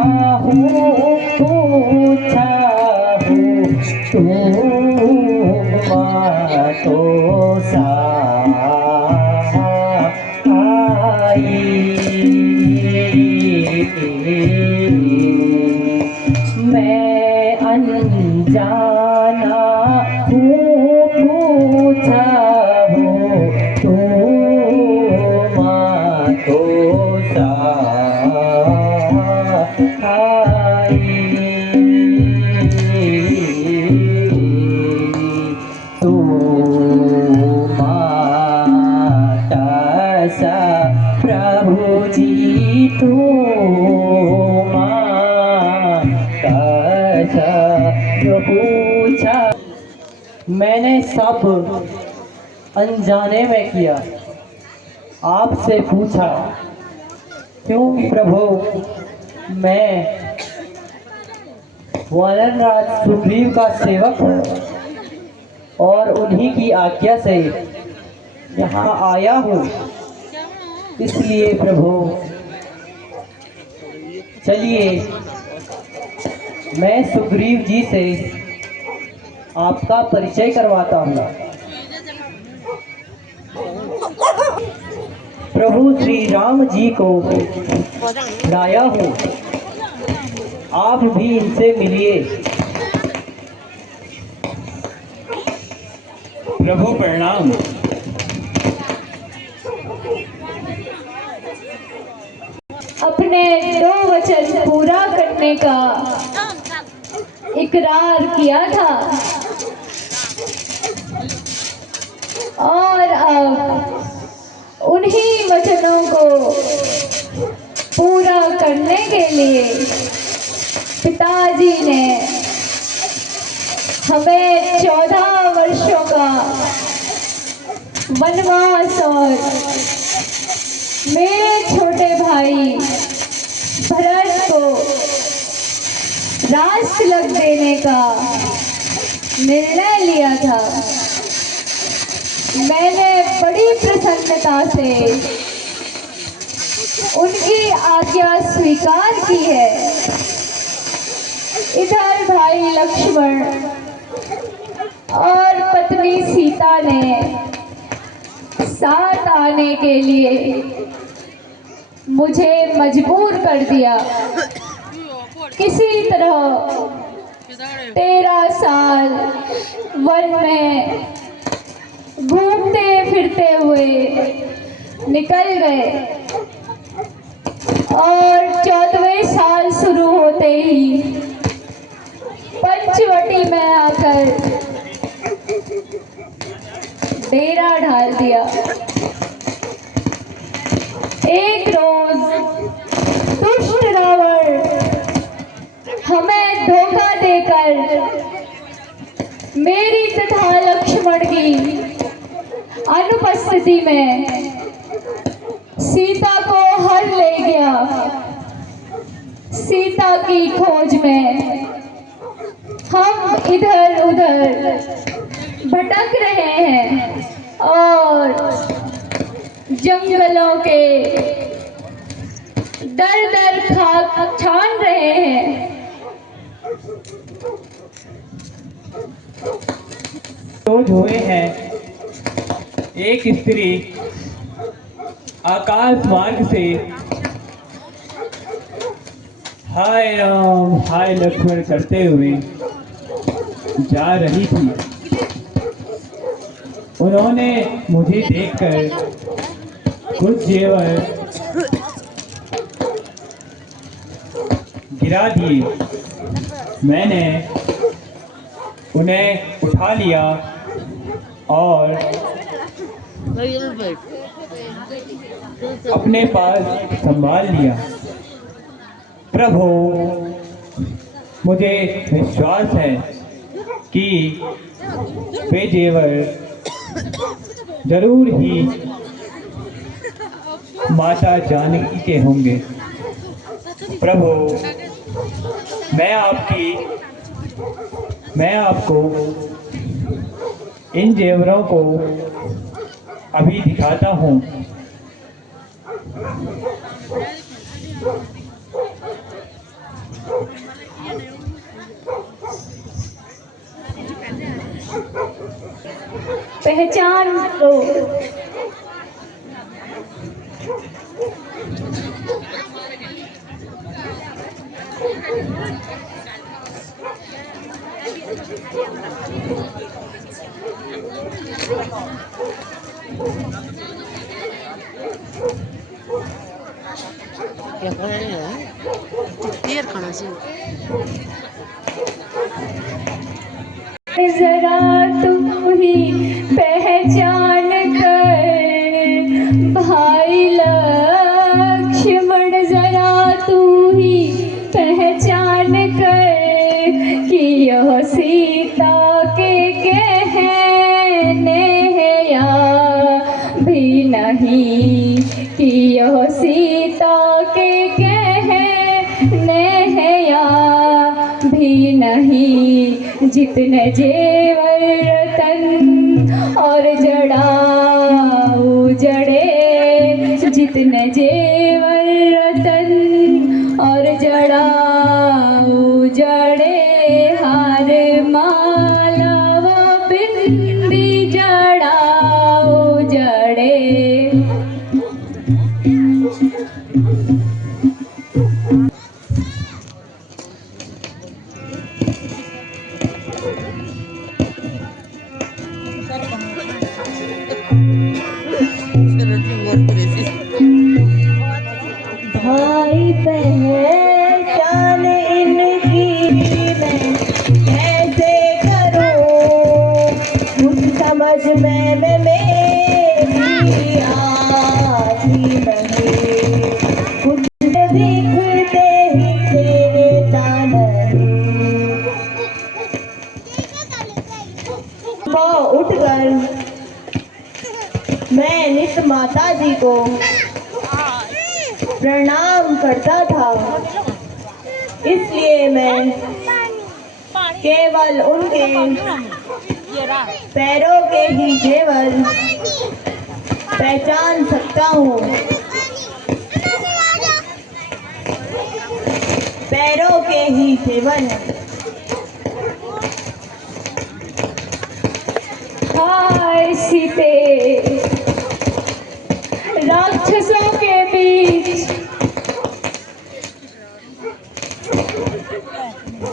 हूँ पूछा हूँ तुम तो मैं अनजाना हूँ पूछा हूँ तुम तो तू माता सा प्रभु जी तू माता सा पूछा। मैंने सब अनजाने में किया, आपसे पूछा क्यों प्रभु मैं वानरराज सुग्रीव का सेवक हूँ और उन्हीं की आज्ञा से यहाँ आया हूँ। इसलिए प्रभु चलिए मैं सुग्रीव जी से आपका परिचय करवाता हूँ। प्रभु श्री राम जी को लाया हूँ, आप भी इनसे मिलिए। प्रभु प्रणाम। अपने 2 वचन पूरा करने का इकरार किया था और अब उन्हीं वचनों को पूरा करने के लिए पिताजी ने हमें 14 वर्षों का वनवास और मेरे छोटे भाई भरत को राज तिलक देने का निर्णय लिया था। मैंने बड़ी प्रसन्नता से उनकी आज्ञा स्वीकार की है। इधर भाई लक्ष्मण और पत्नी सीता ने साथ आने के लिए मुझे मजबूर कर दिया। किसी तरह 13 साल वन में घूमते फिरते हुए निकल गए और 14वें साल शुरू होते ही पंचवटी में आकर डेरा ढाल दिया। एक रोज दुष्ट रावण हमें धोखा देकर मेरी तथा लक्ष्मण की अनुपस्थिति में सीता को हर ले गया। सीता की खोज में हम इधर उधर भटक रहे हैं और जंगलों के दर दर खाक छान रहे हैं। रोज हुए हैं एक स्त्री आकाश मार्ग से हाय राम हाय लक्ष्मण करते हुए जा रही थी। उन्होंने मुझे देखकर कुछ जेवर गिरा दिए। मैंने उन्हें उठा लिया और अपने पास संभाल लिया। प्रभु मुझे विश्वास है कि वे जेवर जरूर ही माता जानकी के होंगे। प्रभु मैं आपको इन जेवरों को अभी दिखाता हूँ। पहचान लो। क्या खाना है? देर खाना से जरा तू ही पहचान कर भाई लक्ष्मण, जरा तू ही पहचान कर कि यह सीता के कहने हैं या भी नहीं, कि यह सीता के कहने हैं या भी नहीं। जितने जेवर रतन और जड़ाऊ जड़े, जितने जेवर रतन और जड़ाऊ जड़े, हार माला व बिंदी जड़ाऊ जड़े। भाई पहचान इनकी मैं कैसे करूं, कुछ समझ में मेरी आती नहीं, कुछ दिखते ही देता नहीं। उठकर मैं नित माता जी को प्रणाम करता था, इसलिए मैं केवल उनके पैरों के ही जेवर पहचान सकता हूँ। पैरों के ही जेवर हैं। हाय सीते, राक्षसों के बीच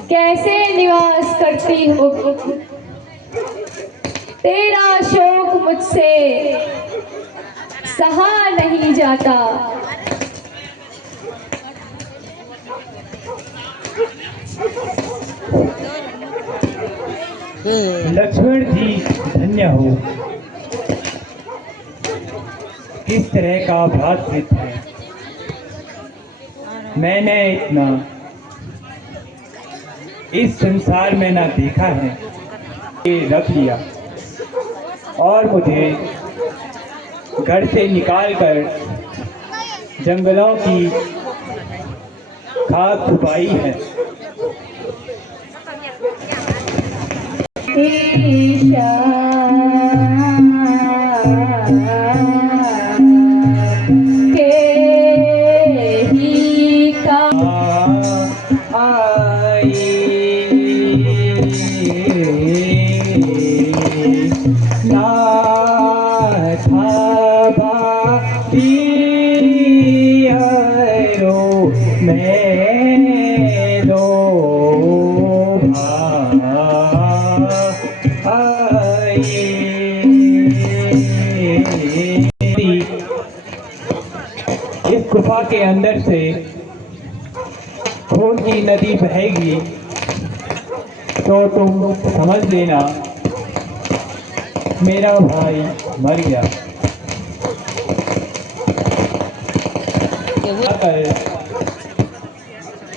कैसे निवास करती हो, तेरा शोक मुझसे सहा नहीं जाता। लक्ष्मण जी धन्य हो, किस तरह का भ्रातृत्व है। मैंने इतना इस संसार में ना देखा है। ये रख लिया और मुझे घर से निकालकर जंगलों की खाक छुपाई है। इस गुफा के अंदर से खून की नदी बहेगी तो तुम समझ लेना मेरा भाई मर गया।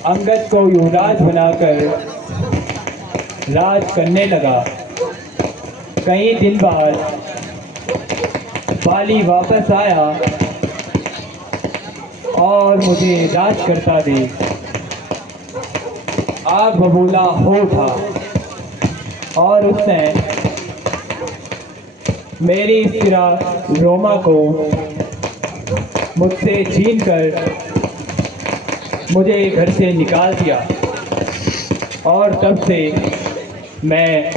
अंगद को युवराज बनाकर राज करने लगा। कई दिन बाद बाली वापस आया और मुझे राज करता दे आग बबूला हो था और उसने मेरी सिरा रोमा को मुझसे छीन कर मुझे घर से निकाल दिया और तब से मैं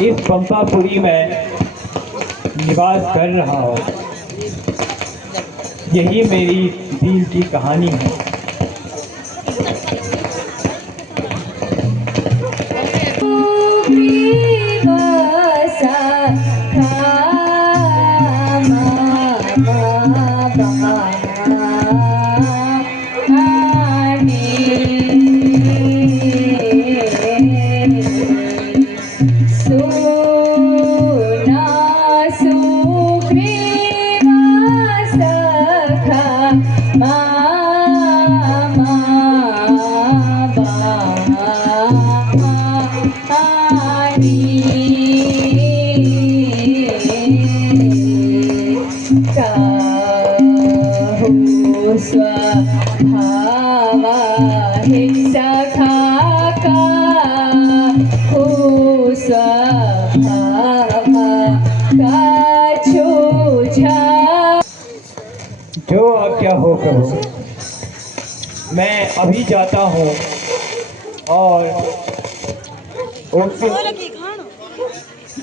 इस पंपापुरी में निवास कर रहा हूँ। यही मेरी दिल की कहानी है। स्वभावा हिंसा खाका हो स्वभावा का छूछा। जो आज्ञा हो करो, मैं अभी जाता हूँ और उस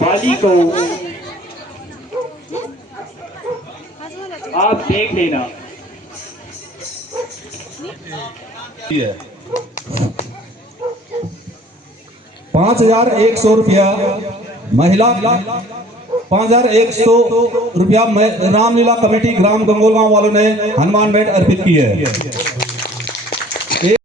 बाली को आप देख लेना। 5,100 रुपया महिला, 5,100 रुपया रामलीला कमेटी ग्राम गंगोलगांव वालों ने हनुमान बेट अर्पित की है।